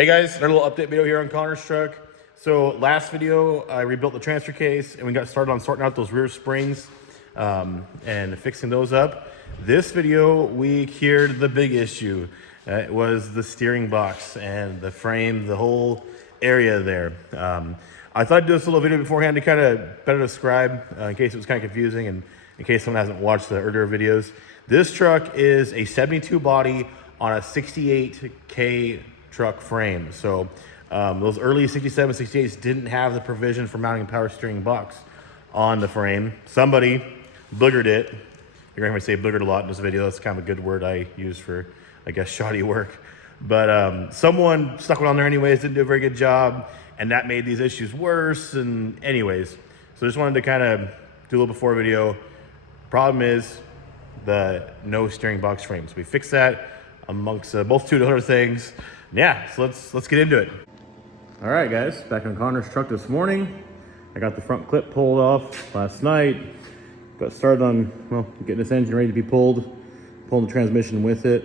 Hey guys, another little update video here on Connor's truck. So last video, I rebuilt the transfer case and we got started on sorting out those rear springs and fixing those up. This video, we cured the big issue. It was the steering box and the frame, the whole area there. I thought I'd do this little video beforehand to kind of better describe in case it was kind of confusing and in case someone hasn't watched the earlier videos. This truck is a 72 body on a 68K truck frame. So those early 67, 68s didn't have the provision for mounting a power steering box on the frame. Somebody boogered it. You're gonna hear me say boogered a lot in this video. That's kind of a good word I use for, I guess, shoddy work. But someone stuck one on there anyways, didn't do a very good job, and that made these issues worse. And anyways, so just wanted to kind of do a little before video. Problem is the no steering box frame. So we fixed that amongst both two other things. Yeah, so let's get into it. All right, guys, back on Connor's truck this morning. I got the front clip pulled off last night. Got started on, well, getting this engine ready to be pulled, pulling the transmission with it.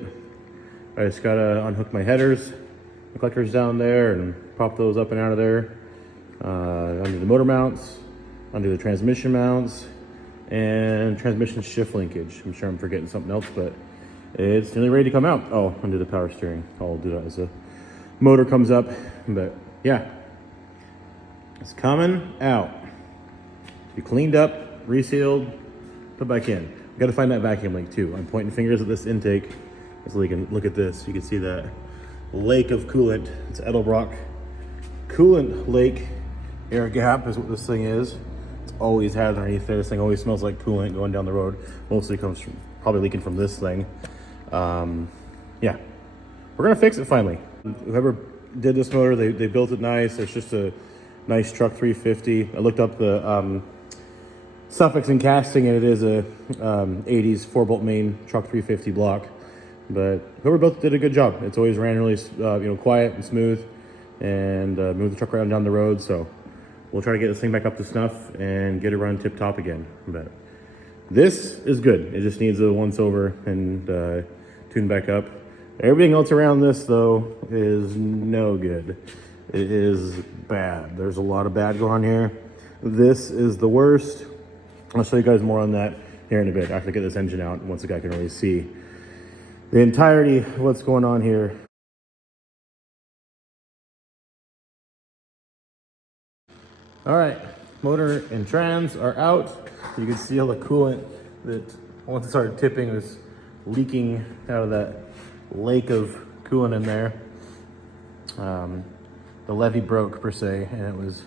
I just gotta unhook my headers, the collectors down there, and pop those up and out of there. Under the motor mounts, under the transmission mounts, and transmission shift linkage. I'm sure I'm forgetting something else, but it's nearly ready to come out. Oh, under the power steering. I'll do that as the motor comes up. But yeah, it's coming out. Be cleaned up, resealed, put back in. We got to find that vacuum leak too. I'm pointing fingers at this intake so you can look at this. You can see that lake of coolant. It's Edelbrock coolant lake air gap is what this thing is. It's always had underneath there. This thing always smells like coolant going down the road. Mostly comes from probably leaking from this thing. Yeah, we're gonna fix it finally. Whoever did this motor, they built it nice. It's just a nice truck 350. I looked up the suffix and casting, and it is a 80s 4-bolt main truck 350 block. But whoever built it did a good job. It's always ran really quiet and smooth, and moved the truck around down the road. So we'll try to get this thing back up to snuff and get it running tip top again. But this is good. It just needs a once over and tune back up. Everything else around this though is no good. It is bad. There's a lot of bad going on here. This is the worst. I'll show you guys more on that here in a bit after I get this engine out, once the guy can really see the entirety of what's going on here. All right, motor and trans are out. You can see all the coolant that once it started tipping was leaking out of that lake of coolant in there. The levee broke per se, and it was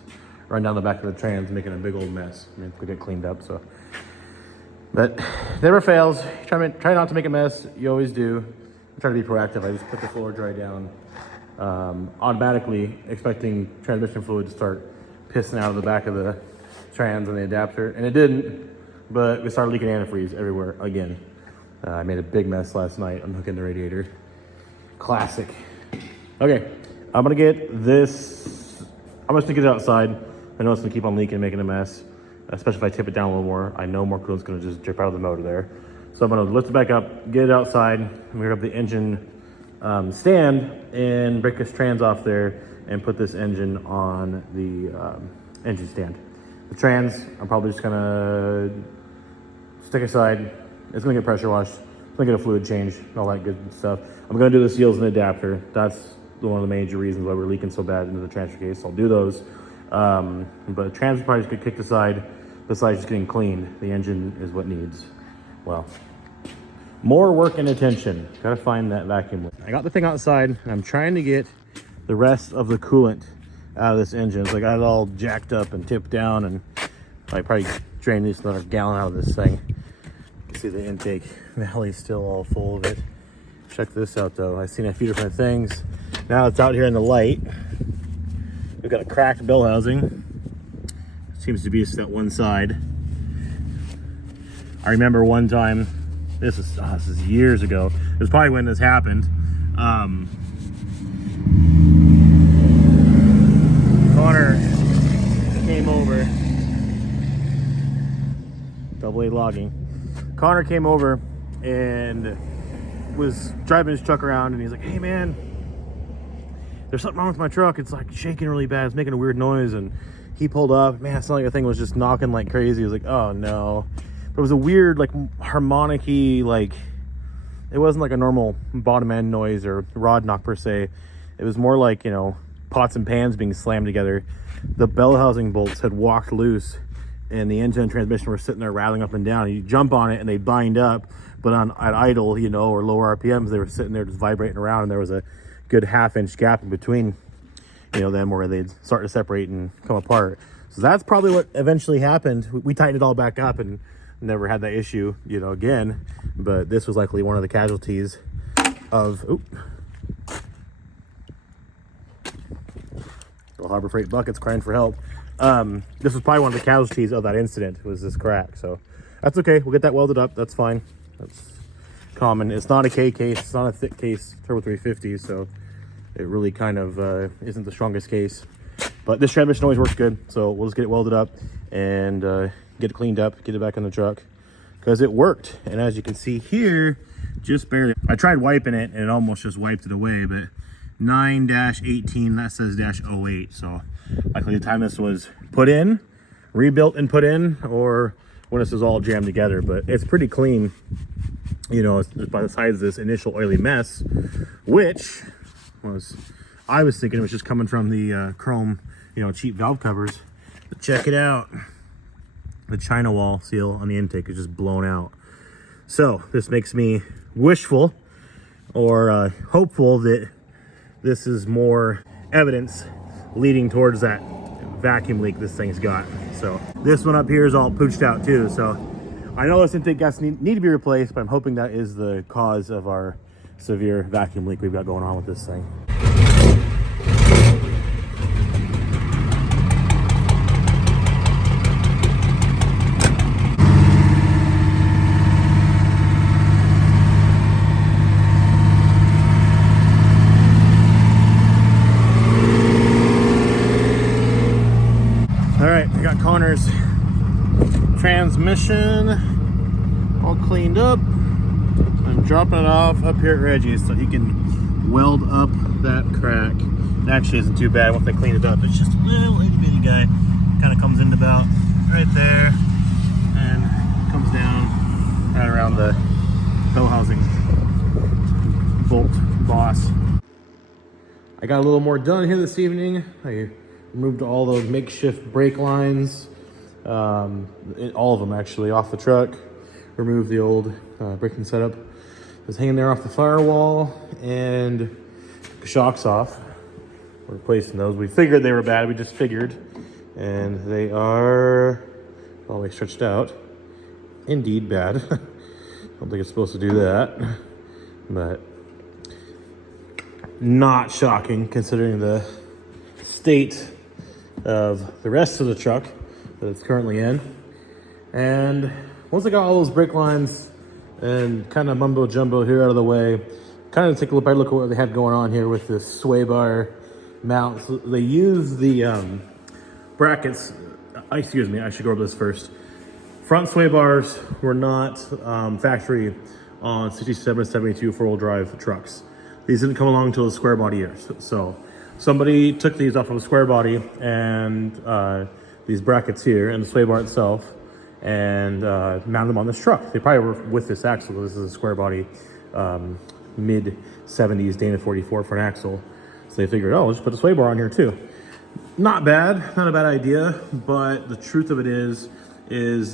run down the back of the trans, making a big old mess. I mean, it could get cleaned up, so. But never fails. Try not to make a mess. You always do. I try to be proactive. I just put the floor dry down automatically, expecting transmission fluid to start pissing out of the back of the trans and the adapter, and it didn't, but we started leaking antifreeze everywhere again. I made a big mess last night unhooking the radiator. Classic. Okay, I'm gonna get this, I'm just gonna get it outside. I know it's gonna keep on leaking, making a mess, especially if I tip it down a little more. I know more coolant's gonna just drip out of the motor there. So I'm gonna lift it back up, get it outside, and we're up the engine stand and break this trans off there and put this engine on the engine stand. The trans, I'm probably just gonna stick aside. It's gonna get pressure washed. It's gonna get a fluid change, all that good stuff. I'm gonna do the seals and the adapter. That's one of the major reasons why we're leaking so bad into the transfer case. I'll do those. But trans probably just get kicked aside. The side's just getting cleaned. The engine is what needs, well, more work and attention. Gotta find that vacuum. I got the thing outside, and I'm trying to get the rest of the coolant out of this engine. So I got it all jacked up and tipped down, and I probably drained at least another gallon out of this thing. You can see the intake valley's still all full of it. Check this out though. I've seen a few different things. Now it's out here in the light. We've got a cracked bell housing. Seems to be just that one side. I remember one time, this is years ago. It was probably when this happened. Connor came over, AA logging. Connor came over and was driving his truck around, and he's like, hey man, there's something wrong with my truck. It's like shaking really bad. It's making a weird noise. And he pulled up. Man, it sounded like the thing was just knocking like crazy. He was like, oh no. But it was a weird, like harmonic-y, like, it wasn't like a normal bottom end noise or rod knock per se. It was more like, you know, pots and pans being slammed together. The bell housing bolts had walked loose and the engine and transmission were sitting there rattling up and down. You jump on it and they bind up, but at idle, you know, or lower RPMs, they were sitting there just vibrating around, and there was a good half-inch gap in between, you know, them where they'd start to separate and come apart. So that's probably what eventually happened. We tightened it all back up and never had that issue, you know, again. But this was likely one of the casualties of, little Harbor Freight buckets crying for help. This was probably one of the casualties of that incident, was this crack. So that's okay. We'll get that welded up. That's fine. That's common. It's not a K case. It's not a thick case turbo 350, so it really kind of isn't the strongest case. But this transmission always works good, so we'll just get it welded up and get it cleaned up, get it back in the truck, because it worked. And as you can see here, just barely. I tried wiping it and it almost just wiped it away, but 9-18, that says -08. So likely the time this was put in, rebuilt and put in, or when this was all jammed together. But it's pretty clean, you know, just by the size of this initial oily mess, which was, I was thinking it was just coming from the chrome, you know, cheap valve covers. But check it out. The China wall seal on the intake is just blown out. So this makes me wishful or hopeful that this is more evidence leading towards that vacuum leak this thing's got. So this one up here is all pooched out too. So I know this intake gas need to be replaced, but I'm hoping that is the cause of our severe vacuum leak we've got going on with this thing. Connor's transmission all cleaned up. I'm dropping it off up here at Reggie's so he can weld up that crack. It actually isn't too bad once they clean it up. It's just a little itty bitty guy. Kind of comes in about right there and comes down right around the bell housing bolt boss. I got a little more done here this evening. I removed all those makeshift brake lines, all of them actually, off the truck. Removed the old braking setup that's hanging there off the firewall, and took the shocks off. We're replacing those. We figured they were bad, we just figured. And they are all they stretched out. Indeed bad. I don't think it's supposed to do that, but not shocking considering the state of the rest of the truck that it's currently in. And once I got all those brake lines and kind of mumbo jumbo here out of the way, kind of take a better look at what they had going on here with this sway bar mount. So they use the brackets. Excuse me, I should go over this first. Front sway bars were not factory on 67 and 72 four-wheel drive trucks. These didn't come along until the square body years. So somebody took these off of a square body and these brackets here and the sway bar itself and mounted them on this truck. They probably were with this axle. This is a square body, mid 70s Dana 44 for an axle. So they figured, oh, let's put a sway bar on here too. Not bad, not a bad idea, but the truth of it is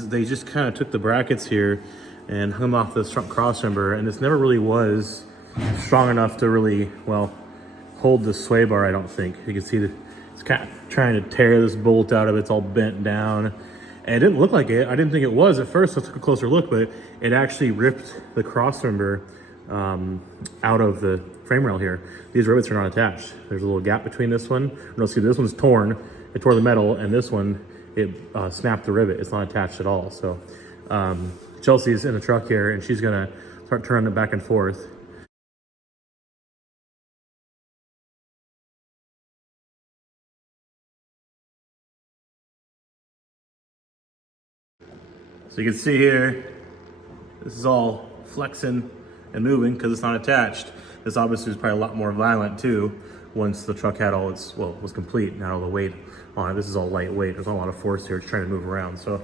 they just kind of took the brackets here and hung them off this front crossmember, and this never really was strong enough to really, well, hold the sway bar, I don't think. You can see that it's kind of trying to tear this bolt out of it. It's all bent down. And it didn't look like it. I didn't think it was at first. I took a closer look, but it actually ripped the crossmember out of the frame rail here. These rivets are not attached. There's a little gap between this one. No, see, this one's torn. It tore the metal, and this one, it snapped the rivet. It's not attached at all. So Chelsea's in the truck here, and she's gonna start turning it back and forth. So you can see here, this is all flexing and moving because it's not attached. This obviously is probably a lot more violent too, once the truck had all its, well, was complete, not all the weight on it. This is all lightweight. There's not a lot of force here. It's trying to move around. So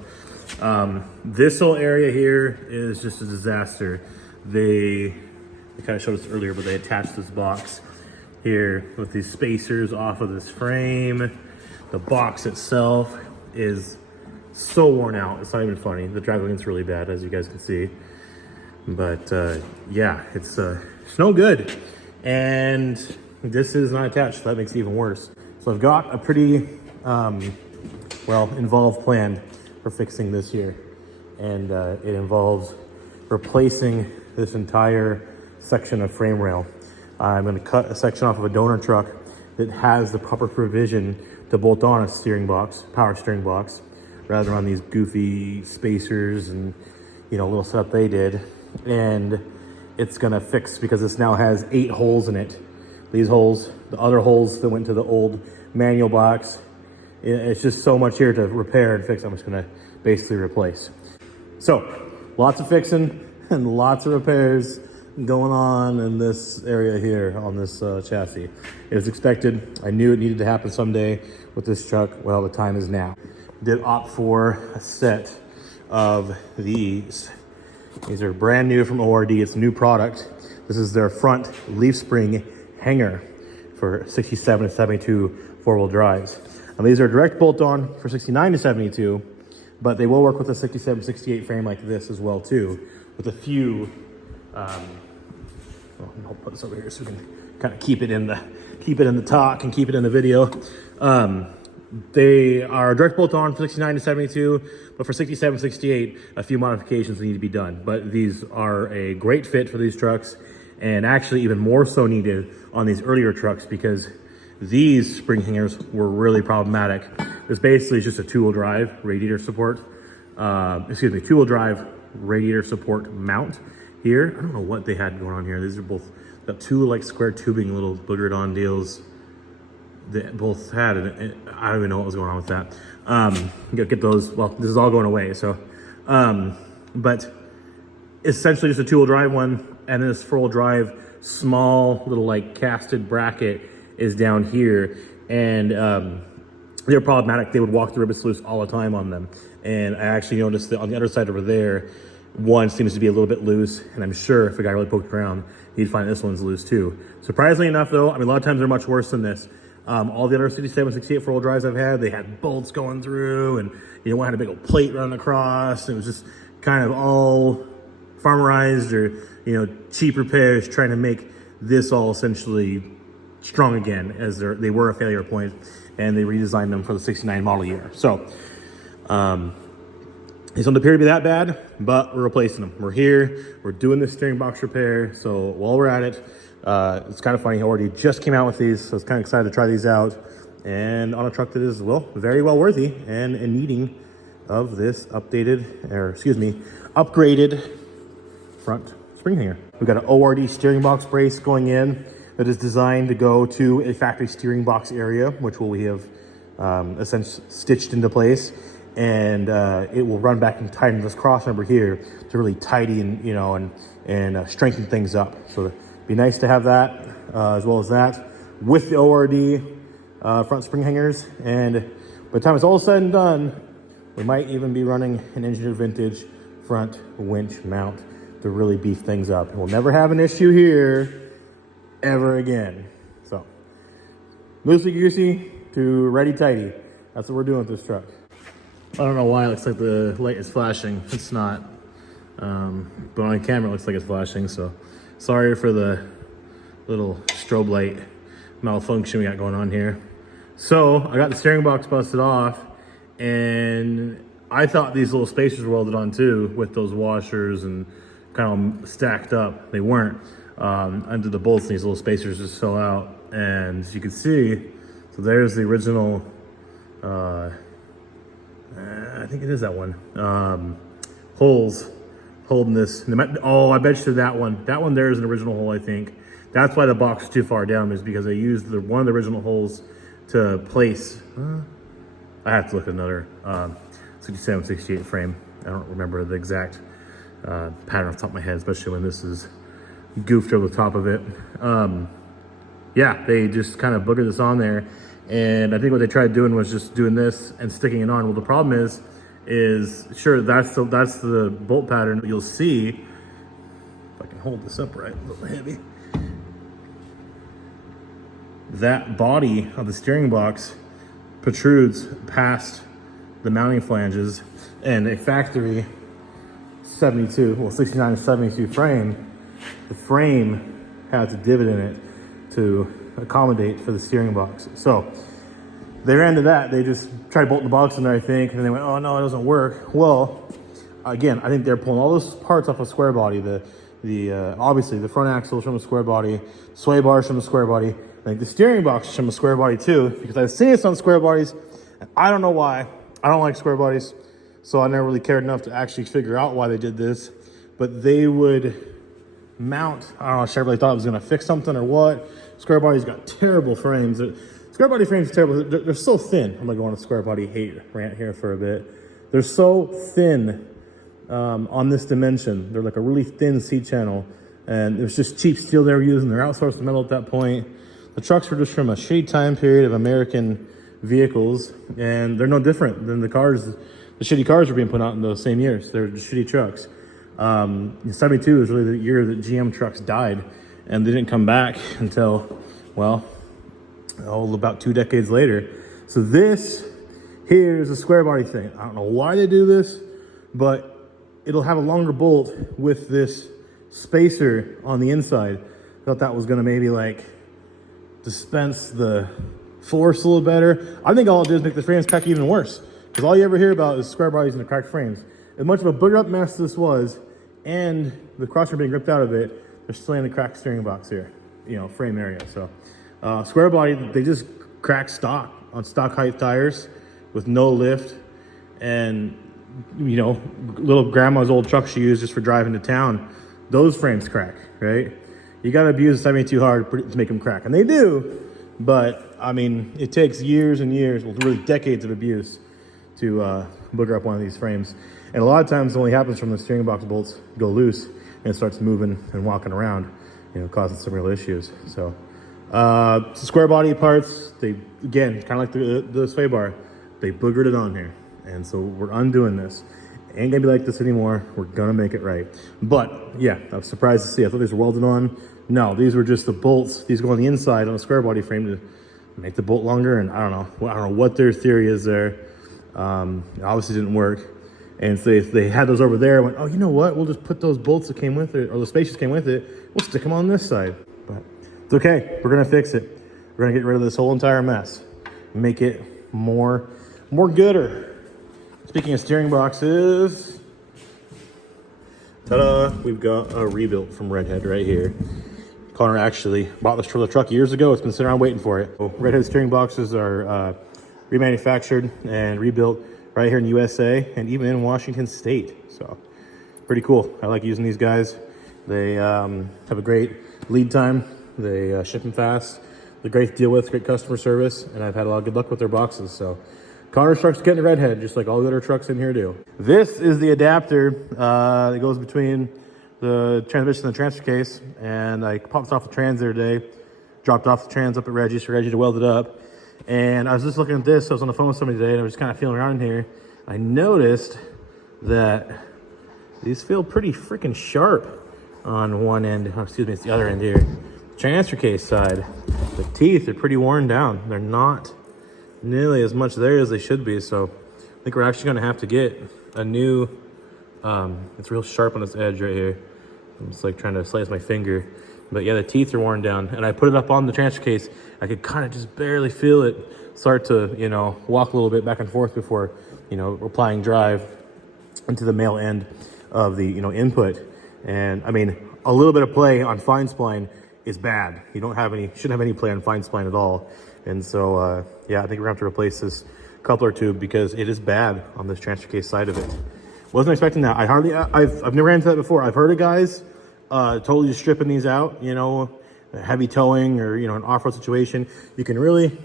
this whole area here is just a disaster. They kind of showed us earlier, but they attached this box here with these spacers off of this frame. The box itself is so worn out. It's not even funny. The drag line's really bad, as you guys can see. But yeah, it's no good. And this is not attached, so that makes it even worse. So I've got a pretty, well, involved plan for fixing this here. And it involves replacing this entire section of frame rail. I'm gonna cut a section off of a donor truck that has the proper provision to bolt on a steering box, power steering box, rather than on these goofy spacers and, you know, little setup they did. And it's gonna fix, because this now has 8 holes in it. These holes, the other holes that went to the old manual box, it's just so much here to repair and fix. I'm just gonna basically replace. So lots of fixing and lots of repairs going on in this area here on this chassis. It was expected. I knew it needed to happen someday with this truck. Well, the time is now. Did opt for a set of these. These are brand new from ORD. It's a new product. This is their front leaf spring hanger for 67 to 72 four-wheel drives. And these are direct bolt-on for 69 to 72, but they will work with a 67, 68 frame like this as well too, with a few, well, I'll put this over here so we can kind of keep it in the talk and keep it in the video. They are direct bolt-on for 69 to 72, but for 67, 68, a few modifications need to be done. But these are a great fit for these trucks, and actually even more so needed on these earlier trucks, because these spring hangers were really problematic. This basically is just a two-wheel drive radiator support, two-wheel drive radiator support mount here. I don't know what they had going on here. These are both got two like square tubing little boogered on deals that both had, and I don't even know what was going on with that. Get those, well, this is all going away, so. But essentially just a two-wheel drive one, and this four-wheel drive small little like casted bracket is down here, and they're problematic. They would walk the rivets loose all the time on them. And I actually noticed that on the other side over there, one seems to be a little bit loose, and I'm sure if a guy really poked around, he'd find this one's loose too. Surprisingly enough though, I mean, a lot of times they're much worse than this. All the other 67, 68 four-wheel drives I've had, they had bolts going through, and you know, one had a big old plate running across. It was just kind of all farmerized or, you know, cheap repairs, trying to make this all essentially strong again, as they were a failure point, and they redesigned them for the 69 model year. So these don't appear to be that bad, but we're replacing them. We're here, we're doing this steering box repair. So while we're at it, it's kind of funny, I already just came out with these, so I was kind of excited to try these out, and on a truck that is, well, very well worthy and in needing of this updated, or excuse me, upgraded front spring hanger. We've got an ORD steering box brace going in that is designed to go to a factory steering box area, which we have essentially stitched into place, and it will run back and tighten this crossmember here to really tidy and, you know, and strengthen things up. So it'd be nice to have that as well as that with the ORD front spring hangers. And by the time it's all said and done, we might even be running an engineered vintage front winch mount to really beef things up. And we'll never have an issue here ever again. So loosey goosey to ready tighty. That's what we're doing with this truck. I don't know why it looks like the light is flashing. It's not. But on camera it looks like it's flashing, so sorry for the little strobe light malfunction we got going on here. So I got the steering box busted off, and I thought these little spacers were welded on too, with those washers and kind of stacked up. They weren't. Under the bolts, these little spacers just fell out, and as you can see, so there's the original, I think it is that one, holes holding this. Oh, I bet you that one there is an original hole, I think. That's why the box is too far down, is because I used one of the original holes to place, I have to look at another 67, 68 frame. I don't remember the exact pattern off the top of my head, especially when this is goofed over the top of it. yeah, they just kind of boogered this on there. And I think what they tried doing was just doing this and sticking it on. Well, the problem is sure, that's the bolt pattern. You'll see, if I can hold this up right, a little heavy. That body of the steering box protrudes past the mounting flanges, and a factory 72, well 69 to 72 frame, the frame has a divot in it to accommodate for the steering box. So they ran into that. They just tried bolting the box in there, I think, and then they went, oh no, it doesn't work. Well, again, I think they're pulling all those parts off a square body. Obviously the front axle is from a square body, sway bars from a square body. I think the steering box is from a square body too, because I've seen this on square bodies, and I don't know why. I don't like square bodies, so I never really cared enough to actually figure out why they did this. But they would mount, I don't know, Chevrolet thought it was gonna fix something or what. Square body's got terrible frames. Square body frames are terrible. They're so thin. I'm gonna go on a square body hate rant here for a bit. They're so thin on this dimension. They're like a really thin C channel, and it was just cheap steel they were using. They're outsourced metal at that point. The trucks were just from a shitty time period of American vehicles, and they're no different than the shitty cars were being put out in those same years. They're just shitty trucks. 72 was really the year that GM trucks died, and they didn't come back until, well, about 2 decades later. So this here is a square body thing. I don't know why they do this, but it'll have a longer bolt with this spacer on the inside. I thought that was gonna maybe like dispense the force a little better. I think all it did is make the frames crack even worse, because all you ever hear about is square bodies and the cracked frames. As much of a boogered up mess this was, and the crossbar being ripped out of it, they're still in the cracked steering box here, frame area. So square body, they just crack stock on stock height tires with no lift, and little grandma's old truck she used just for driving to town, those frames crack, right? You got to abuse 72 hard to make them crack, and they do. But I mean, it takes years and years, well, really decades of abuse to booger up one of these frames. And a lot of times it only happens from the steering box bolts go loose and it starts moving and walking around, causing some real issues. So square body parts, they, again, kind of like the sway bar, they boogered it on here. And so we're undoing this. Ain't gonna be like this anymore. We're gonna make it right. But yeah, I was surprised to see. I thought these were welded on. No, these were just the bolts. These go on the inside on a square body frame to make the bolt longer. And I don't know what their theory is there. It obviously didn't work. And so they had those over there. Went, oh, you know what? We'll just put those bolts that came with it, or the spacers came with it. We'll stick them on this side. But it's okay. We're gonna fix it. We're gonna get rid of this whole entire mess, make it more gooder. Speaking of steering boxes, ta-da! We've got a rebuilt from Redhead right here. Connor actually bought this for the truck years ago. It's been sitting around waiting for it. So Redhead steering boxes are remanufactured and rebuilt right here in the USA and even in Washington State. So pretty cool. I like using these guys. They have a great lead time. They ship them fast. They're great to deal with, great customer service, and I've had a lot of good luck with their boxes. So Connor's truck's getting a Redhead, just like all the other trucks in here do. This is the adapter that goes between the transmission and the transfer case, and I popped off the trans there today, dropped off the trans up at Reggie's for Reggie to weld it up. And I was just looking at this. I was on the phone with somebody today, and I was just kind of feeling around here. I noticed that these feel pretty freaking sharp on one end. Oh, excuse me, it's the other end here. Transfer case side, the teeth are pretty worn down. They're not nearly as much there as they should be. So I think we're actually going to have to get a new, it's real sharp on this edge right here. I'm just like trying to slice my finger. But yeah, the teeth are worn down. And I put it up on the transfer case. I could kind of just barely feel it start to, walk a little bit back and forth before, applying drive into the male end of the, input. And I mean, a little bit of play on fine spline is bad. You shouldn't have any play on fine spline at all. And so, yeah, I think we're gonna have to replace this coupler tube because it is bad on this transfer case side of it. Wasn't expecting that. I've never ran into that before. I've heard of guys totally just stripping these out, heavy towing or, an off-road situation. You can really,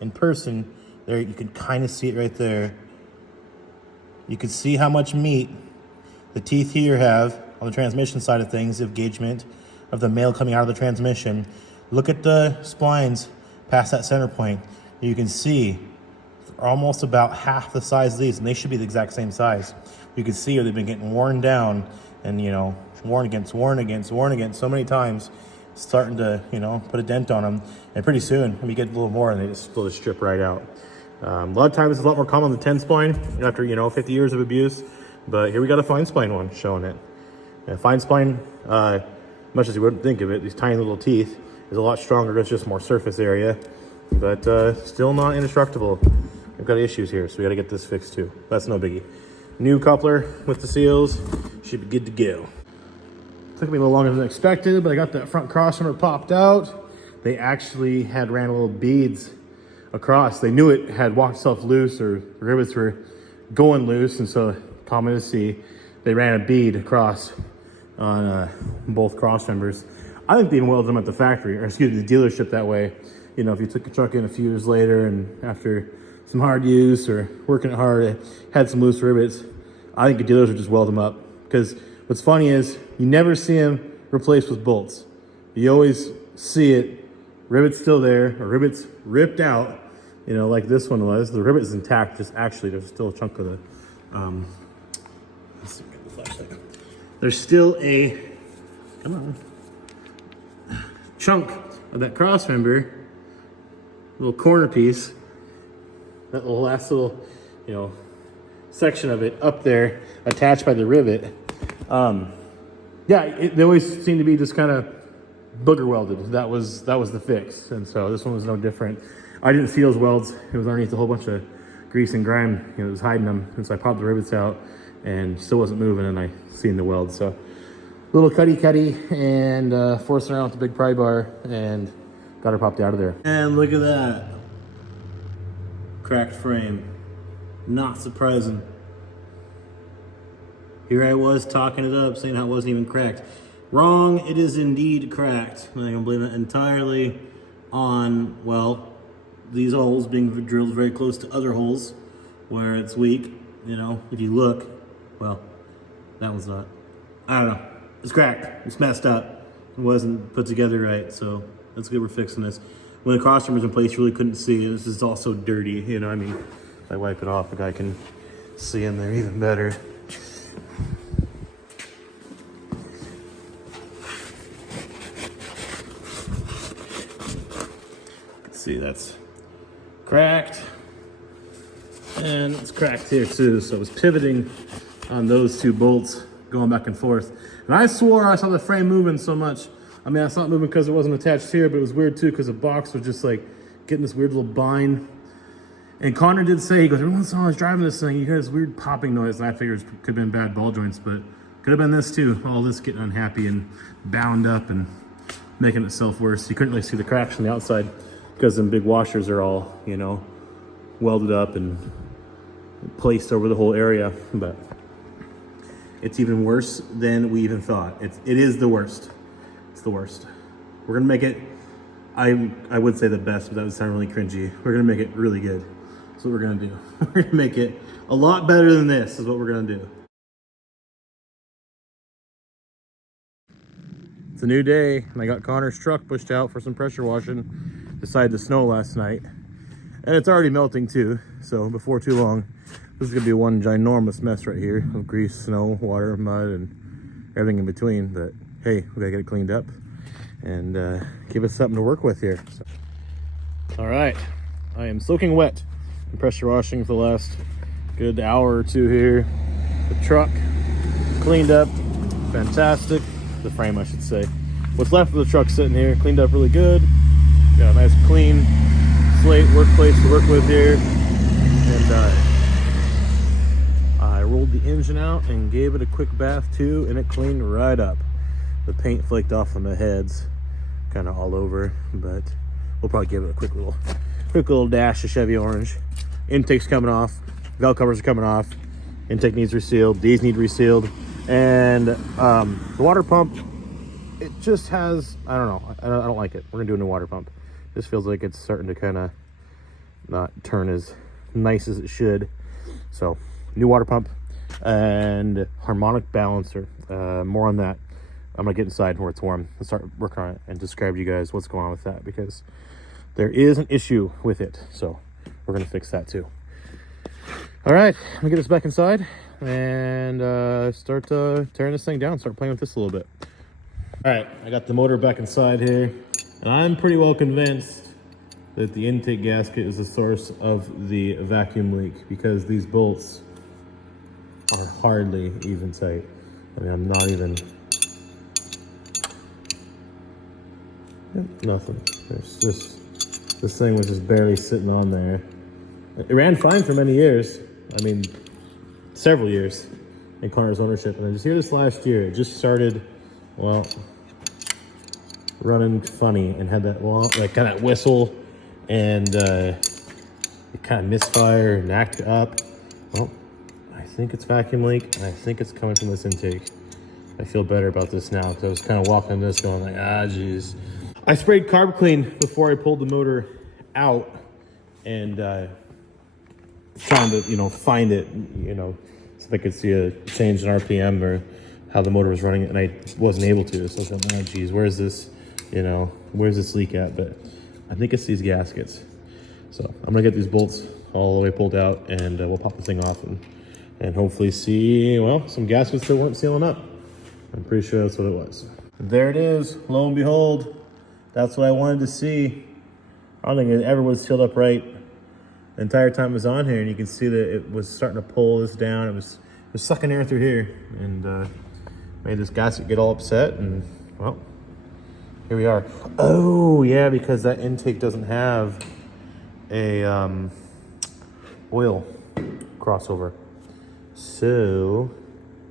in person, there, you can kind of see it right there. You can see how much meat the teeth here have on the transmission side of things, engagement of the male coming out of the transmission. Look at the splines past that center point. You can see they're almost about half the size of these, and they should be the exact same size. You can see they've been getting worn down and, you know, worn against so many times, starting to, you know, put a dent on them. And pretty soon, we get a little more and they just will strip right out. A lot of times it's a lot more common on the 10 spline after, you know, 50 years of abuse. But here we got a fine spline one showing it. And fine spline, much as you wouldn't think of it, these tiny little teeth is a lot stronger. It's just more surface area, but still not indestructible. We've got issues here, so we got to get this fixed too. That's no biggie. New coupler with the seals, should be good to go. Took me a little longer than expected, but I got that front crossmember popped out. They actually had ran little beads across. They knew it had walked itself loose or the rivets were going loose, and so common to see, they ran a bead across on both cross members. I think they even welded them at the factory, or excuse me, the dealership that way. You know, if you took a truck in a few years later and after some hard use or working it hard, it had some loose rivets, I think the dealers would just weld them up. Because what's funny is you never see them replaced with bolts. You always see it, rivets still there, or rivets ripped out, you know, like this one was. The rivet is intact, just actually there's still a chunk of the, let's see, get the flashlight. There's still a, come on, chunk of that cross member, little corner piece, that little last little, you know, section of it up there attached by the rivet. Yeah, they always seem to be just kind of booger welded. That was the fix, and so this one was no different. I didn't see those welds. It was underneath a whole bunch of grease and grime, you know, it was hiding them, and so I popped the rivets out and still wasn't moving, and I seen the weld. So little cutty and forcing around with the big pry bar and got her popped out of there. And look at that, cracked frame. Not surprising. Here I was talking it up, saying how it wasn't even cracked. Wrong, it is indeed cracked. And I can blame it entirely on, well, these holes being drilled very close to other holes where it's weak. You know, if you look, well, that one's not. I don't know. It's cracked. It's messed up. It wasn't put together right, so that's good we're fixing this. When the crossroom was in place, you really couldn't see. This is all so dirty, you know, I mean, if I wipe it off, the guy can see in there even better. See, that's cracked, and it's cracked here too. So it was pivoting on those two bolts going back and forth, and I swore I saw the frame moving so much. I mean, I saw it moving because it wasn't attached here, but it was weird too because the box was just like getting this weird little bind. And Connor did say, he goes, every once in a while I was driving this thing, you hear this weird popping noise, and I figured it could have been bad ball joints, but could have been this too. All this getting unhappy and bound up and making itself worse. You couldn't really see the cracks on the outside because them big washers are all, you know, welded up and placed over the whole area. But it's even worse than we even thought. It is the worst. It's the worst. We're gonna make it, I would say the best, but that would sound really cringy. We're gonna make it really good. That's what we're gonna do. We're gonna make it a lot better than this is what we're gonna do. It's a new day, and I got Connor's truck pushed out for some pressure washing. Decided to snow last night, and it's already melting too, so before too long this is gonna be one ginormous mess right here of grease, snow, water, mud, and everything in between. But hey, we gotta get it cleaned up and give us something to work with here. So. All right, I am soaking wet and pressure washing for the last good hour or two here. The truck cleaned up, fantastic. The frame, I should say. What's left of the truck sitting here, cleaned up really good. Got a nice clean slate workplace to work with here. And I rolled the engine out and gave it a quick bath too, and it cleaned right up. The paint flaked off on the heads, kind of all over, but we'll probably give it a quick little dash of Chevy orange. Intake's coming off, valve covers are coming off, intake needs resealed, these need resealed, and the water pump, it just has, I don't know, I don't like it. We're gonna do a new water pump. This feels like it's starting to kind of not turn as nice as it should. So new water pump and harmonic balancer, more on that I'm gonna get inside where it's warm and start working on it and describe to you guys what's going on with that, because there is an issue with it. So we're gonna fix that too. All right, I'm gonna get this back inside and start tearing this thing down, start playing with this a little bit. All right, I got the motor back inside here, and I'm pretty well convinced that the intake gasket is the source of the vacuum leak, because these bolts are hardly even tight. I mean, I'm not even, nothing. There's just, this thing was just barely sitting on there. It ran fine for many years. I mean, several years in Connor's ownership. And then just here this last year, it just started, well, running funny and had that long, like kind of whistle, and it kind of misfire and act up. Well, I think it's vacuum leak, and I think it's coming from this intake. I feel better about this now, because I was kind of walking this going like, ah, geez. I sprayed carb clean before I pulled the motor out, and trying to, you know, find it, you know, so I could see a change in RPM or how the motor was running, and I wasn't able to. So I was like, oh, geez, where's this, you know, where's this leak at? But I think it's these gaskets. So I'm gonna get these bolts all the way pulled out, and we'll pop the thing off and hopefully see, well, some gaskets that weren't sealing up. I'm pretty sure that's what it was. There it is, lo and behold. That's what I wanted to see. I don't think it ever was sealed up right the entire time it was on here, and you can see that it was starting to pull this down. It was sucking air through here, and made this gasket get all upset, and well, here we are. Oh yeah, because that intake doesn't have a oil crossover. So,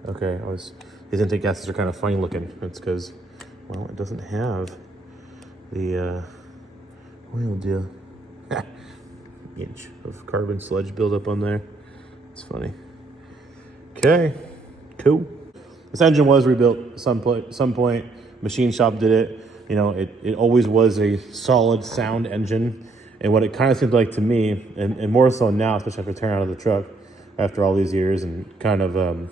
okay, these intake gaskets are kind of funny looking. It's because, well, it doesn't have the oil deal. Inch of carbon sludge buildup on there. It's funny. Okay, cool. This engine was rebuilt at some point. Machine shop did it. You know, it always was a solid sound engine. And what it kind of seemed like to me, and more so now, especially after tearing out of the truck after all these years and kind of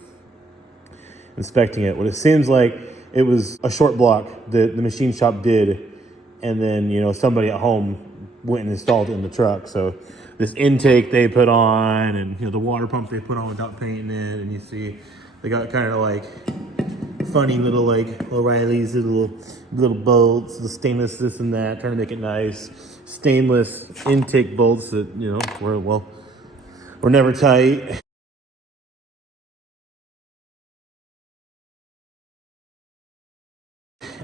inspecting it, what it seems like, it was a short block that the machine shop did, and then, you know, somebody at home went and installed it in the truck. So this intake they put on, and, you know, the water pump they put on without painting it, and you see they got kind of like funny little like O'Reilly's little bolts, the stainless this and that, trying to make it nice. Stainless intake bolts that, you know, were never tight.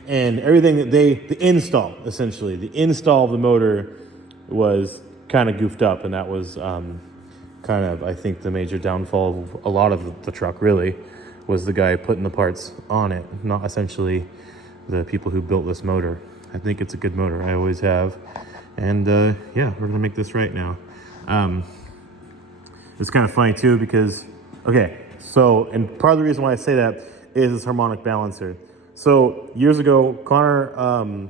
And everything that the install of the motor was kind of goofed up, and that was kind of, I think, the major downfall of a lot of the truck, really, was the guy putting the parts on it, not essentially the people who built this motor. I think it's a good motor, I always have. And yeah, we're gonna make this right now. It's kind of funny too, because, okay, so, and part of the reason why I say that is this harmonic balancer. So years ago, Connor,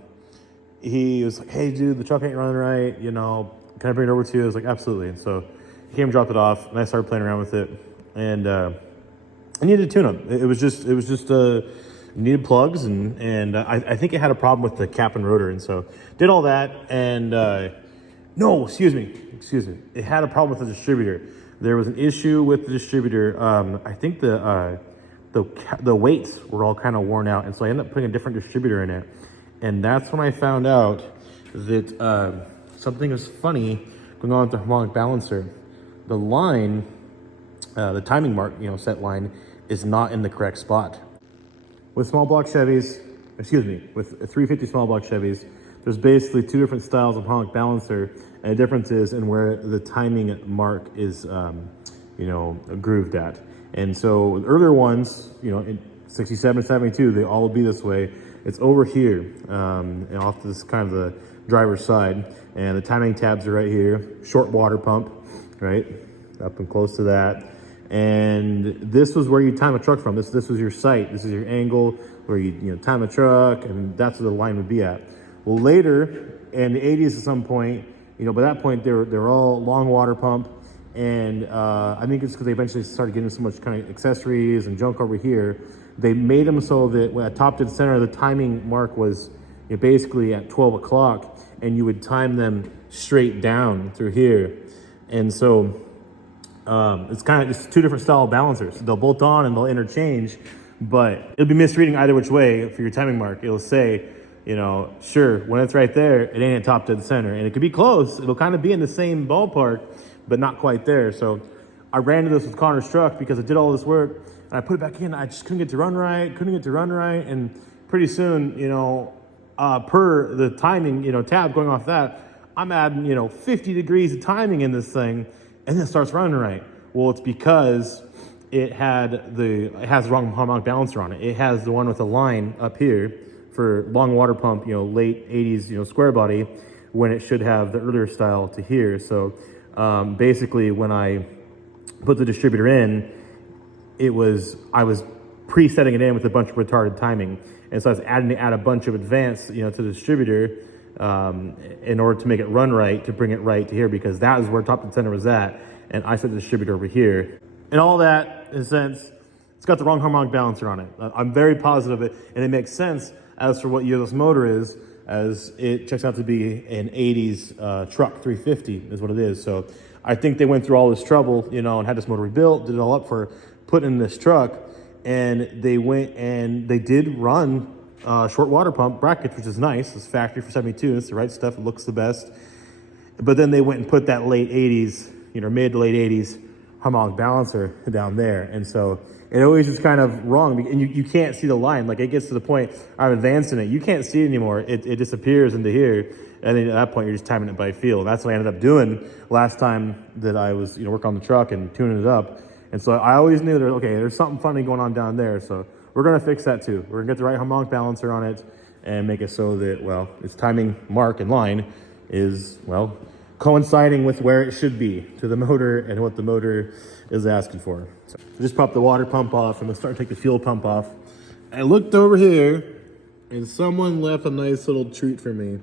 he was like, hey dude, the truck ain't running right, you know, can I bring it over to you? I was like, absolutely. And so he came and dropped it off, and I started playing around with it, and I needed a tune-up. It was just needed plugs, and I think it had a problem with the cap and rotor, and so did all that, and no, excuse me, it had a problem with the distributor. There was an issue with the distributor. I think the weights were all kind of worn out, and so I ended up putting a different distributor in it, and that's when I found out that something was funny going on with the harmonic balancer. The line, the timing mark, you know, set line, is not in the correct spot. With small block Chevys, with 350 small block Chevys, there's basically two different styles of harmonic balancer, and the difference is in where the timing mark is, you know, grooved at. And so earlier ones, you know, in 67 and 72, they all will be this way. It's over here, and off this kind of the driver's side, and the timing tabs are right here. Short water pump, right, up and close to that. And this was where you time a truck from. This was your sight. This is your angle where you time a truck, and that's where the line would be at. Well, later in the 80s, at some point, you know, by that point they were all long water pump, And I think it's because they eventually started getting so much kind of accessories and junk over here. They made them so that when at top dead center, the timing mark was basically at 12 o'clock, and you would time them straight down through here. And so it's kind of just two different style balancers. They'll bolt on and they'll interchange, but it'll be misreading either which way for your timing mark. It'll say, sure, when it's right there, it ain't at top dead center. And it could be close. It'll kind of be in the same ballpark, but not quite there. So I ran into this with Connor's truck because I did all this work and I put it back in. I just couldn't get to run right. And pretty soon, per the timing, tab going off that, I'm adding, 50 degrees of timing in this thing, and then it starts running right. Well, it's because it has the wrong harmonic balancer on it. It has the one with the line up here for long water pump, late 80s, square body, when it should have the earlier style to here. So basically when I put the distributor in, I was presetting it in with a bunch of retarded timing. And so I was add a bunch of advanced, to the distributor in order to make it run right, to bring it right to here, because that is where top dead center was at. And I set the distributor over here. And all that, in a sense, it's got the wrong harmonic balancer on it. I'm very positive of it, and it makes sense as for what year this motor is, as it checks out to be an 80s truck 350 is what it is. So I think they went through all this trouble, and had this motor rebuilt, did it all up for putting in this truck, and they went and they did run short water pump brackets, which is nice. It's factory for 72. It's the right stuff. It looks the best. But then they went and put that late 80s, mid to late 80s harmonic balancer down there. And so it always is kind of wrong. And you can't see the line. Like, it gets to the point I'm advancing it. You can't see it anymore. It disappears into here. And then at that point, you're just timing it by feel. And that's what I ended up doing last time that I was, working on the truck and tuning it up. And so I always knew that, okay, there's something funny going on down there. So we're going to fix that too. We're going to get the right harmonic balancer on it and make it so that, well, its timing mark and line is, well, coinciding with where it should be to the motor and what the motor is asking for. So just pop the water pump off. I'm going to start to take the fuel pump off. I looked over here and someone left a nice little treat for me. I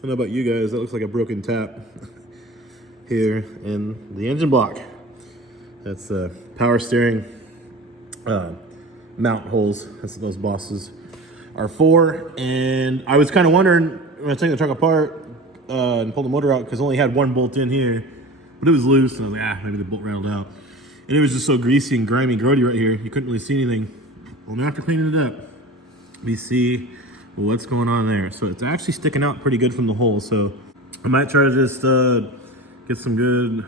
don't know about you guys, that looks like a broken tap here in the engine block. That's power steering mount holes. That's what those bosses are for. And I was kind of wondering when I was taking the truck apart and pulled the motor out, because I only had one bolt in here, but it was loose, and I was like, maybe the bolt rattled out. And it was just so greasy and grimy and grody right here, you couldn't really see anything. Well, now after cleaning it up, we see what's going on there. So it's actually sticking out pretty good from the hole. So I might try to just get some good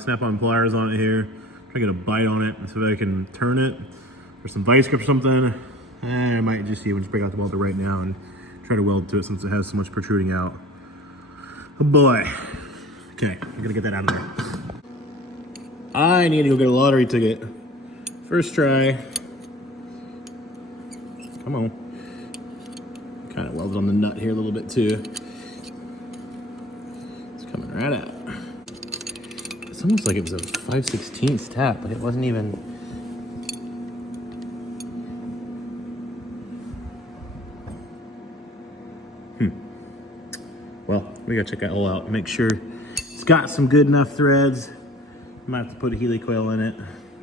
snap-on pliers on it here. Try to get a bite on it and see if I can turn it, or some vice grip or something. I might just even just break out the welder right now and try to weld to it, since it has so much protruding out. Oh boy. Okay, I'm gonna get that out of there. I need to go get a lottery ticket. First try. Come on. Kind of welded on the nut here a little bit too. It's coming right out. It's almost like it was a 5/16 tap, like it wasn't even. Well, we gotta check that all out. Make sure it's got some good enough threads. Might have to put a Healy coil in it.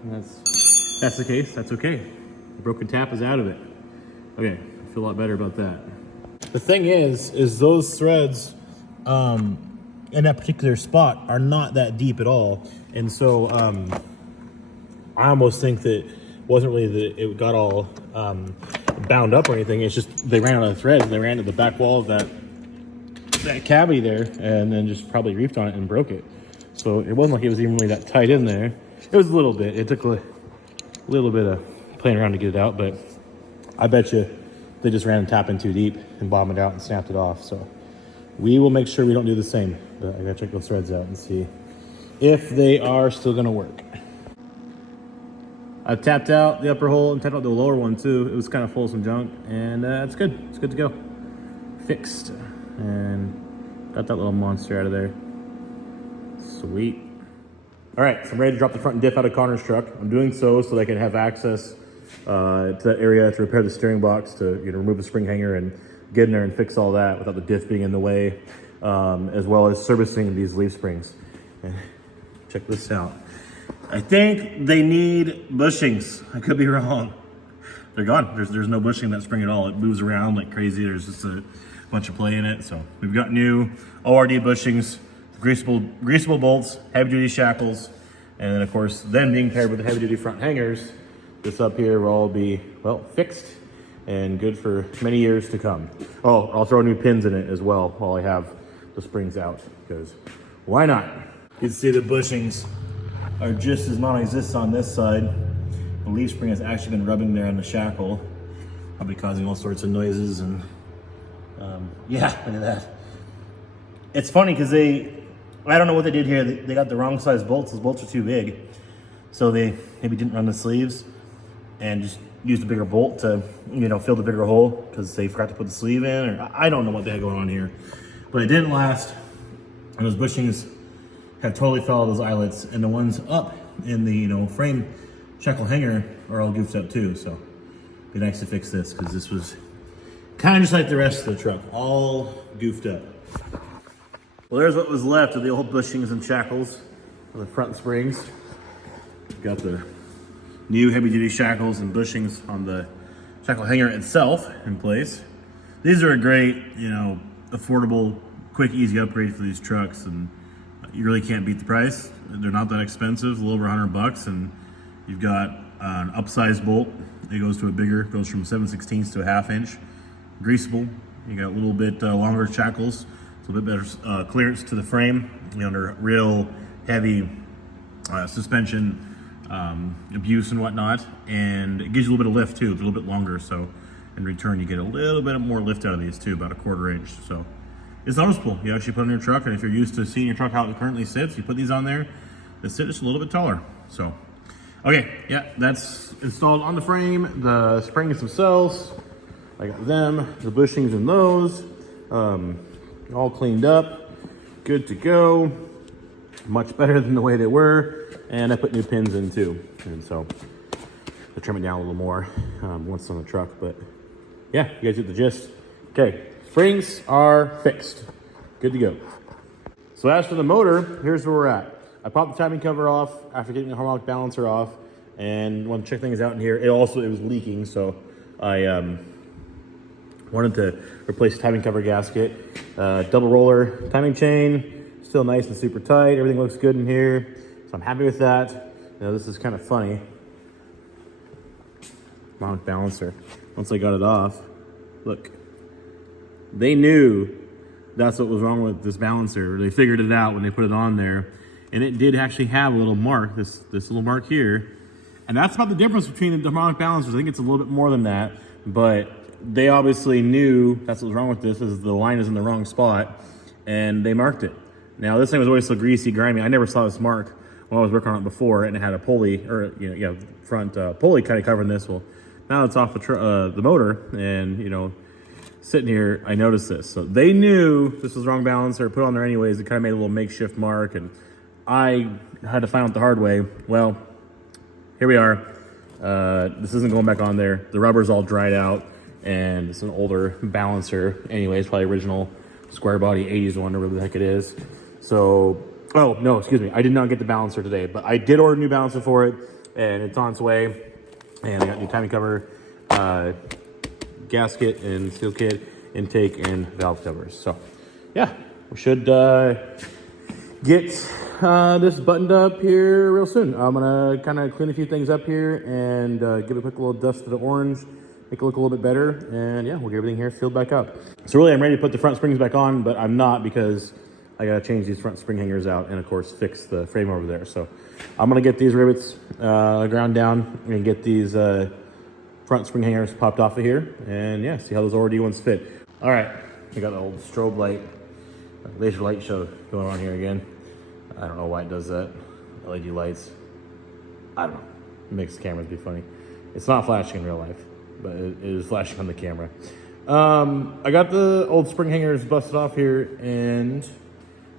That's the case. That's okay. The broken tap is out of it. Okay, I feel a lot better about that. The thing is those threads in that particular spot are not that deep at all, and so I almost think that it wasn't really that it got all bound up or anything. It's just they ran out of threads and they ran to the back wall of that cavity there, and then just probably reefed on it and broke it. So it wasn't like it was even really that tight in there. It was a little bit. It took a little bit of playing around to get it out, but I bet you they just ran and tapped in too deep and bottomed it out and snapped it off. So we will make sure we don't do the same. But I gotta check those threads out and see if they are still gonna work. I've tapped out the upper hole and tapped out the lower one too. It was kind of full of some junk, and it's good. It's good to go. Fixed. And got that little monster out of there. Sweet. All right, so I'm ready to drop the front diff out of Connor's truck. I'm doing so that I can have access to that area to repair the steering box, to remove the spring hanger and get in there and fix all that without the diff being in the way, as well as servicing these leaf springs. And check this out. I think they need bushings. I could be wrong. They're gone. There's no bushing in that spring at all. It moves around like crazy. There's just a bunch of play in it. So we've got new ORD bushings, greasable bolts, heavy duty shackles, and then of course, then being paired with the heavy duty front hangers, this up here will all be, well, fixed and good for many years to come. Oh, I'll throw new pins in it as well while I have the springs out, because why not? You can see the bushings are just as non-existent on this side. The leaf spring has actually been rubbing there on the shackle, probably causing all sorts of noises. And yeah, look at that. It's funny because I don't know what they did here. They got the wrong size bolts. Those bolts are too big. So they maybe didn't run the sleeves and just used a bigger bolt to, you know, fill the bigger hole because they forgot to put the sleeve in, or I don't know what they had going on here. But it didn't last, and those bushings have totally fell out of those eyelets, and the ones up in the, you know, frame shackle hanger are all goofed up too. So it'd be nice to fix this because this was kind of just like the rest of the truck, all goofed up. Well, there's what was left of the old bushings and shackles on the front springs. We've got the new heavy duty shackles and bushings on the shackle hanger itself in place. These are a great, you know, affordable, quick, easy upgrade for these trucks, and you really can't beat the price. They're not that expensive, a little over $100, and you've got an upsized bolt. It goes to a bigger, goes from 7/16 to a 1/2 inch. Greasable. You got a little bit longer shackles, so a bit better clearance to the frame. You know, under real heavy suspension abuse and whatnot, and it gives you a little bit of lift too. It's a little bit longer, so in return you get a little bit more lift out of these too, about 1/4 inch. So it's noticeable. You actually put it on your truck, and if you're used to seeing your truck how it currently sits, you put these on there, they sit just a little bit taller. So okay, yeah, that's installed on the frame. The springs themselves, I got them, the bushings in those, all cleaned up, good to go. Much better than the way they were, and I put new pins in too, and so I'll trim it down a little more once on the truck. But yeah, you guys get the gist. Okay, springs are fixed, good to go. So as for the motor, here's where we're at. I popped the timing cover off after getting the harmonic balancer off, and wanted to check things out in here. It was leaking, so I wanted to replace the timing cover gasket. Double roller timing chain. Still nice and super tight. Everything looks good in here, so I'm happy with that. Now this is kind of funny. Mount balancer. Once I got it off, look. They knew that's what was wrong with this balancer. They figured it out when they put it on there, and it did actually have a little mark. This little mark here, and that's about the difference between the harmonic balancers. I think it's a little bit more than that, but they obviously knew that's what was wrong with this. Is the line is in the wrong spot, and they marked it. Now this thing was always so greasy, grimy. I never saw this mark when I was working on it before, and it had a pulley, or front pulley kind of covering this. Well, now it's off the motor, and sitting here, I noticed this. So they knew this was the wrong balancer, put it on there anyways. It kind of made a little makeshift mark, and I had to find out the hard way. Well, here we are. This isn't going back on there. The rubber's all dried out, and it's an older balancer anyways, probably original square body 80s one, or whatever the heck it is. So, oh no, excuse me, I did not get the balancer today, but I did order a new balancer for it, and it's on its way. And I got new timing cover, gasket and seal kit, intake, and valve covers. So yeah, we should get this buttoned up here real soon. I'm gonna kind of clean a few things up here and give it a quick little dust to the orange, make it look a little bit better, and yeah, we'll get everything here sealed back up. So really, I'm ready to put the front springs back on, but I'm not, because I gotta change these front spring hangers out and of course fix the frame over there. So I'm gonna get these rivets ground down and get these front spring hangers popped off of here, and yeah, see how those ORD ones fit. All right, we got the old strobe light, laser light show going on here again. I don't know why it does that. LED lights, I don't know, it makes the cameras be funny. It's not flashing in real life, but it is flashing on the camera. I got the old spring hangers busted off here, and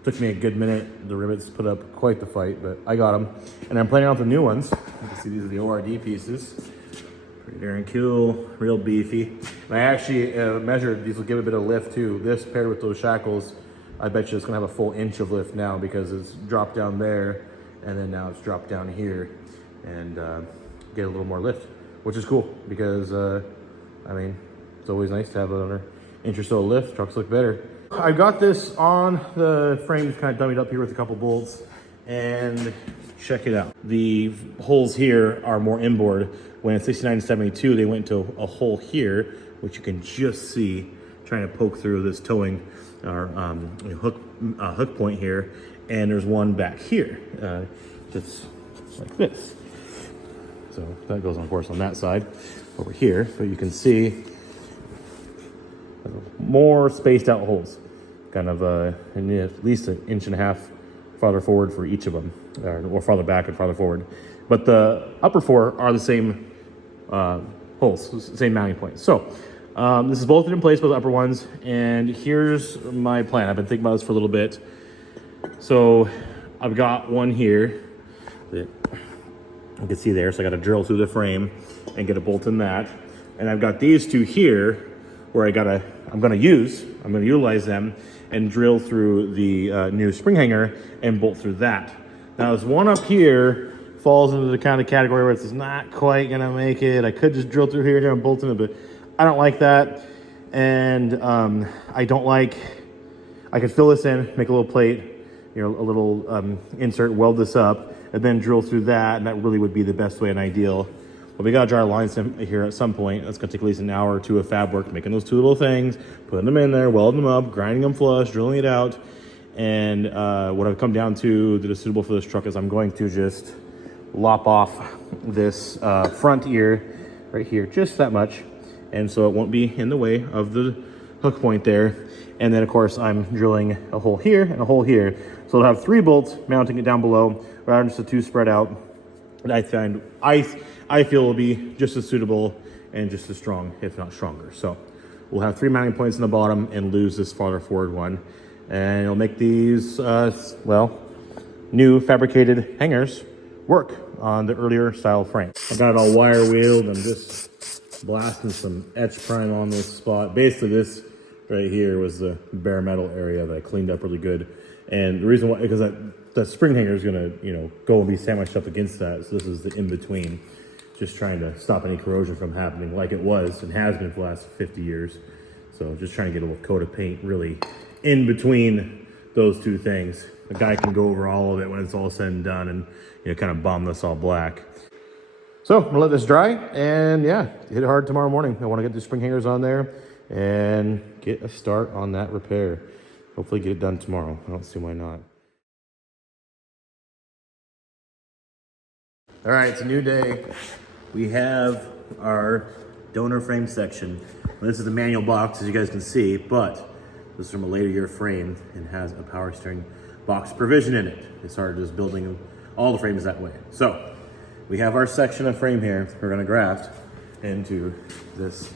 took me a good minute. The rivets put up quite the fight, but I got them. And I'm planning out the new ones. You can see these are the ORD pieces. Pretty darn cool, real beefy. And I actually measured, these will give a bit of lift too. This paired with those shackles, I bet you it's gonna have a full inch of lift now, because it's dropped down there and then now it's dropped down here and get a little more lift, which is cool because I mean, it's always nice to have another inch or so of lift. Trucks look better. I got this on the frame, just kind of dummied up here with a couple bolts, and check it out. The holes here are more inboard. When it's 69 and 72, they went to a hole here, which you can just see trying to poke through this towing or hook point here, and there's one back here, just like this. So that goes on course on that side over here, but you can see more spaced out holes, kind of at least an inch and a half farther forward for each of them, or farther back and farther forward. But the upper four are the same holes, same mounting points. So this is bolted in place with the upper ones, and here's my plan. I've been thinking about this for a little bit. So I've got one here that you can see there, so I got to drill through the frame and get a bolt in that. And I've got these two here where I'm gonna utilize them and drill through the new spring hanger and bolt through that. Now this one up here falls into the kind of category where it's not quite gonna make it. I could just drill through here and bolt in it, but I don't like that. And I could fill this in, make a little plate, a little insert, weld this up, and then drill through that, and that really would be the best way and ideal. But we gotta draw lines here at some point. That's gonna take at least an hour or two of fab work, making those two little things, putting them in there, welding them up, grinding them flush, drilling it out. And what I've come down to that is suitable for this truck is I'm going to just lop off this front ear right here, just that much. And so it won't be in the way of the hook point there. And then of course I'm drilling a hole here and a hole here. So it'll have 3 bolts mounting it down below, rather than just the 2 spread out. And I feel will be just as suitable and just as strong, if not stronger. So we'll have 3 mounting points in the bottom and lose this farther forward one. And it'll make these, new fabricated hangers work on the earlier style frame. I got it all wire wheeled. I'm just blasting some etch prime on this spot. Basically this right here was the bare metal area that I cleaned up really good. And the reason why, because that spring hanger is gonna, go and be sandwiched up against that. So this is the in-between, just trying to stop any corrosion from happening like it was and has been for the last 50 years. So just trying to get a little coat of paint really in between those two things. The guy can go over all of it when it's all said and done and kind of bomb this all black. So I'm gonna let this dry and yeah, hit it hard tomorrow morning. I wanna get the spring hangers on there and get a start on that repair. Hopefully get it done tomorrow. I don't see why not. All right, it's a new day. We have our donor frame section. This is the manual box, as you guys can see, but this is from a later year frame and has a power steering box provision in it. They started just building all the frames that way. So we have our section of frame here we're gonna graft into this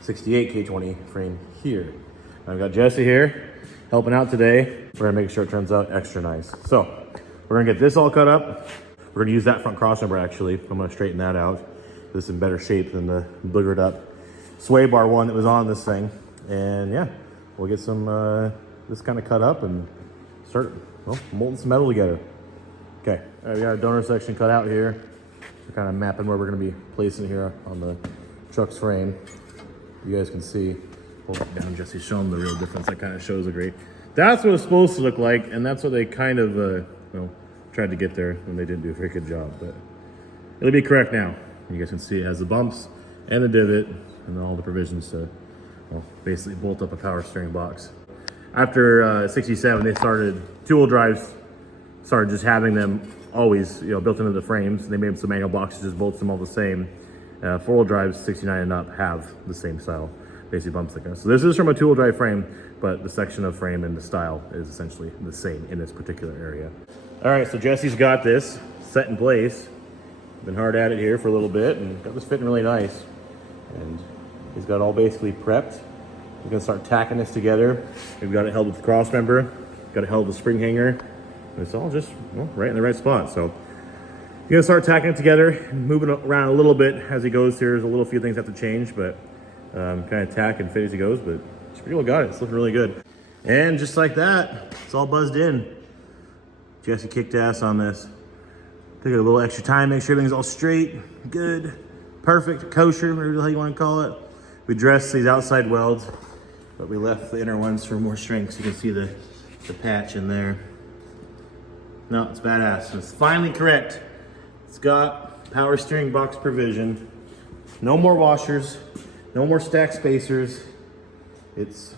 68 K20 frame here. I've got Jesse here helping out today. We're gonna make sure it turns out extra nice. So we're gonna get this all cut up. We're gonna use that front crossmember actually. I'm gonna straighten that out. This is in better shape than the boogered up sway bar one that was on this thing. And yeah, we'll get some, this kind of cut up and start molding some metal together. Okay, all right, we got our donor section cut out here. We're kind of mapping where we're gonna be placing it here on the truck's frame. You guys can see, hold it down, Jesse's showing the real difference. That kind of shows a great, that's what it's supposed to look like. And that's what they kind of, tried to get there when they didn't do a very good job, but it'll be correct now. You guys can see it has the bumps and the divot and all the provisions to basically bolt up a power steering box. After 67, they started, two-wheel drives started just having them always built into the frames. They made some manual boxes, just bolts them all the same. Four-wheel drives, 69 and up, have the same style, basically bump sticker. So this is from a two-wheel drive frame, but the section of frame and the style is essentially the same in this particular area. All right, so Jesse's got this set in place. Been hard at it here for a little bit and got this fitting really nice. And he's got all basically prepped. We're gonna start tacking this together. We've got it held with the cross member, got it held with the spring hanger. And it's all just right in the right spot. So you're gonna start tacking it together and moving it around a little bit as he goes here. There's a little few things have to change, but kind of tack and fit as he goes, but it's pretty well got it. It's looking really good. And just like that, it's all buzzed in. Jesse kicked ass on this. Took a little extra time, make sure everything's all straight, good, perfect, kosher, whatever the hell you want to call it. We dressed these outside welds, but we left the inner ones for more strength, so you can see the patch in there. No, it's badass. It's finally correct. It's got power steering box provision. No more washers, no more stack spacers. It's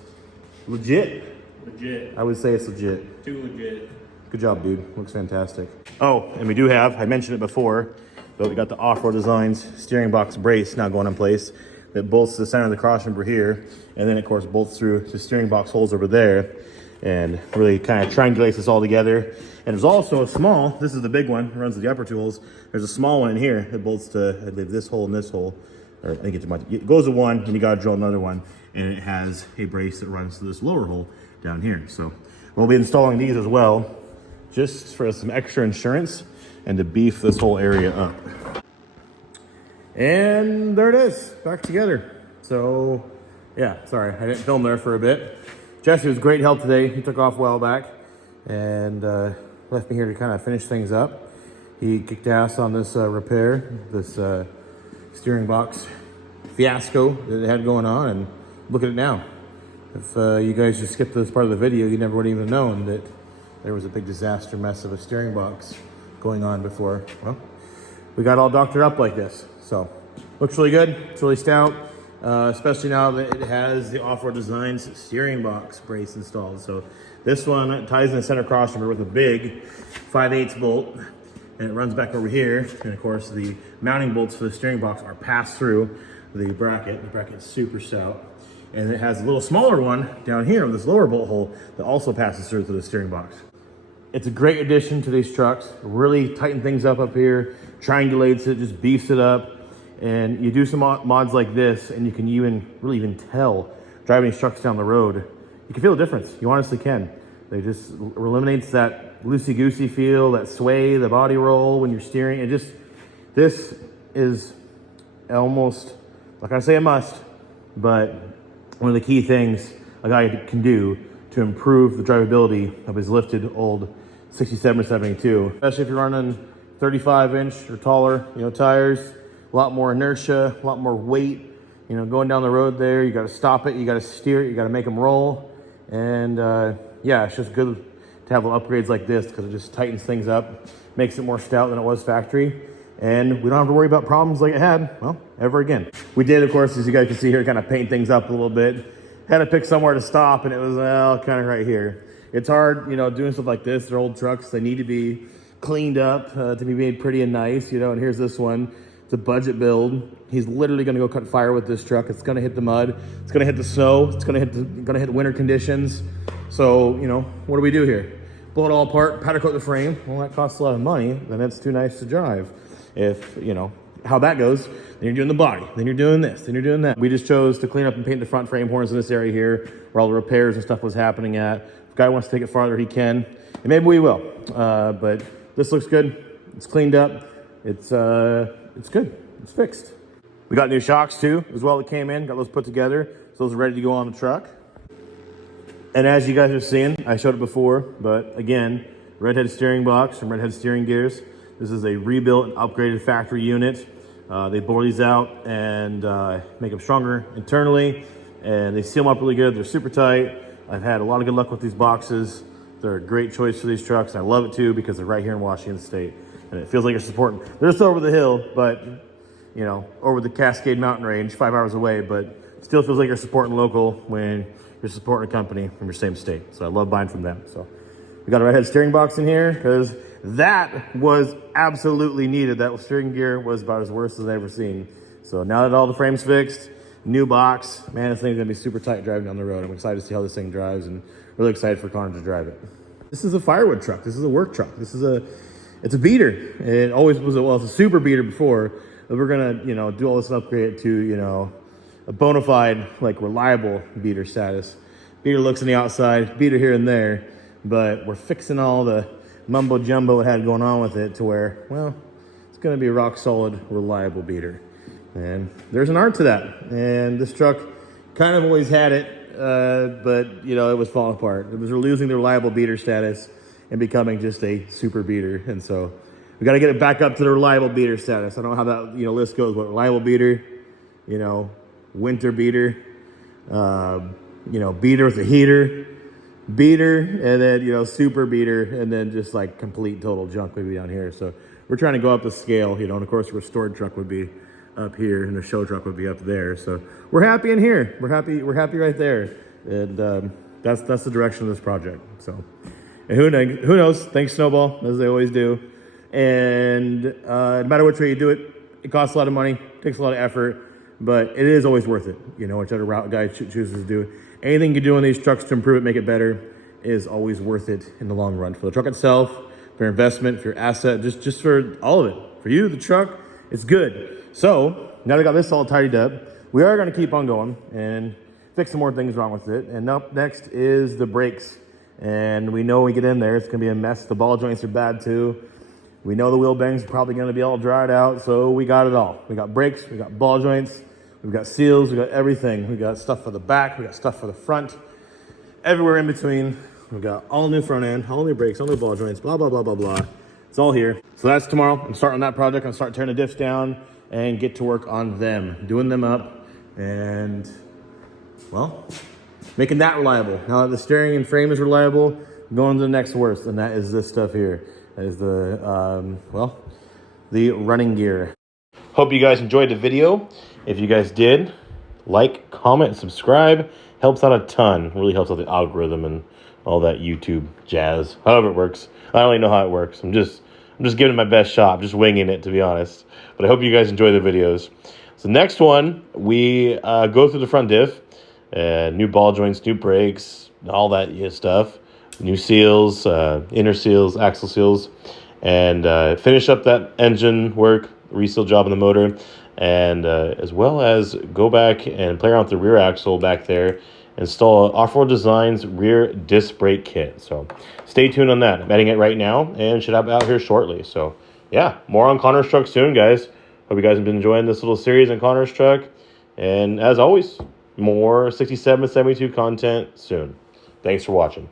legit. Legit. I would say it's legit. Too legit. Good job, dude. Looks fantastic. Oh, and we do have, I mentioned it before, but we got the Off-Road Designs steering box brace now going in place that bolts to the center of the crossmember here, and then of course bolts through the steering box holes over there, and really kind of triangulates this all together. And there's also a small, this is the big one, it runs to the upper tools. There's a small one in here that bolts to, I believe, this hole and this hole. Or I think it goes to one, and you gotta drill another one, and it has a brace that runs to this lower hole down here. So we'll be installing these as well, just for some extra insurance and to beef this whole area up. And there it is, back together. So yeah, sorry, I didn't film there for a bit. Jesse was great help today. He took off a while back and left me here to kind of finish things up. He kicked ass on this repair, this steering box fiasco that it had going on, and look at it now. If you guys just skipped this part of the video, you never would have even known that there was a big disaster mess of a steering box going on before, well, we got all doctored up like this. So, looks really good, it's really stout, especially now that it has the Off-Road Designs steering box brace installed. So this one ties in the center crossmember with a big 5/8 bolt, and it runs back over here. And of course, the mounting bolts for the steering box are passed through the bracket. The bracket's super stout. And it has a little smaller one down here with this lower bolt hole that also passes through to the steering box. It's a great addition to these trucks. Really tighten things up here, triangulates it, just beefs it up. And you do some mods like this, and you can even tell driving these trucks down the road. You can feel the difference. You honestly can. They just eliminates that loosey-goosey feel, that sway, the body roll when you're steering. This is almost, like I say, a must, but one of the key things a guy can do to improve the drivability of his lifted old 67 or 72, especially if you're running 35-inch or taller, tires, a lot more inertia, a lot more weight, going down the road there. You got to stop it, you got to steer it, you got to make them roll. And yeah, it's just good to have little upgrades like this because it just tightens things up, makes it more stout than it was factory. And we don't have to worry about problems like it had, well, ever again. We did, of course, as you guys can see here, kind of paint things up a little bit. Had to pick somewhere to stop, and it was, well, kind of right here. It's hard, doing stuff like this. They're old trucks. They need to be cleaned up to be made pretty and nice, and here's this one. It's a budget build. He's literally gonna go cut fire with this truck. It's gonna hit the mud. It's gonna hit the snow. It's gonna hit winter conditions. So, what do we do here? Blow it all apart, powder coat the frame. Well, that costs a lot of money. Then it's too nice to drive. If, how that goes, then you're doing the body, then you're doing this, then you're doing that. We just chose to clean up and paint the front frame horns in this area here where all the repairs and stuff was happening at. If a guy wants to take it farther, he can, and maybe we will. But this looks good. It's cleaned up. It's good. It's fixed. We got new shocks too, as well, that came in. Got those put together, so those are ready to go on the truck. And as you guys are seeing, I showed it before, but again, redhead steering box and redhead steering gears. This is a rebuilt and upgraded factory unit. They bore these out and make them stronger internally, and they seal them up really good. They're super tight. I've had a lot of good luck with these boxes. They're a great choice for these trucks, and I love it too because they're right here in Washington State. And it feels like you're supporting, they're just over the hill, but over the Cascade Mountain Range, 5 hours away, but still feels like you're supporting local when you're supporting a company from your same state. So I love buying from them. So we got a redhead steering box in here because that was absolutely needed. That steering gear was about as worst as I've ever seen. So now that all the frame's fixed, new box, man, this thing's gonna be super tight driving down the road. I'm excited to see how this thing drives and really excited for Connor to drive it. This is a firewood truck. This is a work truck. It's a beater. It always was, it's a super beater before. But we're gonna, do all this and upgrade it to, a bona fide, reliable beater status. Beater looks on the outside, beater here and there, but we're fixing all the mumbo jumbo it had going on with it to where, well, it's gonna be a rock solid, reliable beater. And there's an art to that. And this truck kind of always had it, but it was falling apart. It was losing the reliable beater status and becoming just a super beater. And so We got to get it back up to the reliable beater status. I don't know how that list goes, but reliable beater, winter beater, beater with a heater, beater, and then super beater, and then just like complete total junk would be down here. So we're trying to go up the scale, and of course, the restored truck would be up here, and the show truck would be up there. So we're happy in here. We're happy right there, and that's the direction of this project. So, and who knows? Thanks, Snowball, as they always do. And no matter which way you do it, it costs a lot of money, takes a lot of effort, but it is always worth it. Whichever route guy chooses to do it. Anything you do on these trucks to improve it, make it better, is always worth it in the long run. For the truck itself, for your investment, for your asset, just for all of it. For you, the truck, it's good. So now we got this all tidied up, we are going to keep on going and fix some more things wrong with it. And up next is the brakes. And we know when we get in there, it's going to be a mess. The ball joints are bad too. We know the wheel bearings are probably going to be all dried out, so we got it all. We got brakes, we got ball joints, we've got seals, we got everything. We got stuff for the back, we got stuff for the front, everywhere in between. We got all new front end, all new brakes, all new ball joints, blah, blah, blah, blah, blah. It's all here. So that's tomorrow. I'm starting on that project. I'm starting tearing the diffs down and get to work on them, doing them up, and, well, making that reliable. Now that the steering and frame is reliable, going to the next worst, and that is this stuff here. That is the, the running gear. Hope you guys enjoyed the video. If you guys did, like, comment, subscribe. Helps out a ton. Really helps out the algorithm and all that YouTube jazz. However it works. I don't really know how it works. I'm just giving it my best shot. I'm just winging it, to be honest. But I hope you guys enjoy the videos. So next one, we go through the front diff. New ball joints, new brakes, all that stuff. New seals, inner seals, axle seals, and finish up that engine work, reseal job on the motor, and as well as go back and play around with the rear axle back there, install Off-Road Designs rear disc brake kit. So stay tuned on that. I'm adding it right now and should have it out here shortly. So yeah, more on Connor's truck soon, guys. Hope you guys have been enjoying this little series on Connor's truck. And as always, more 67 72 content soon. Thanks for watching.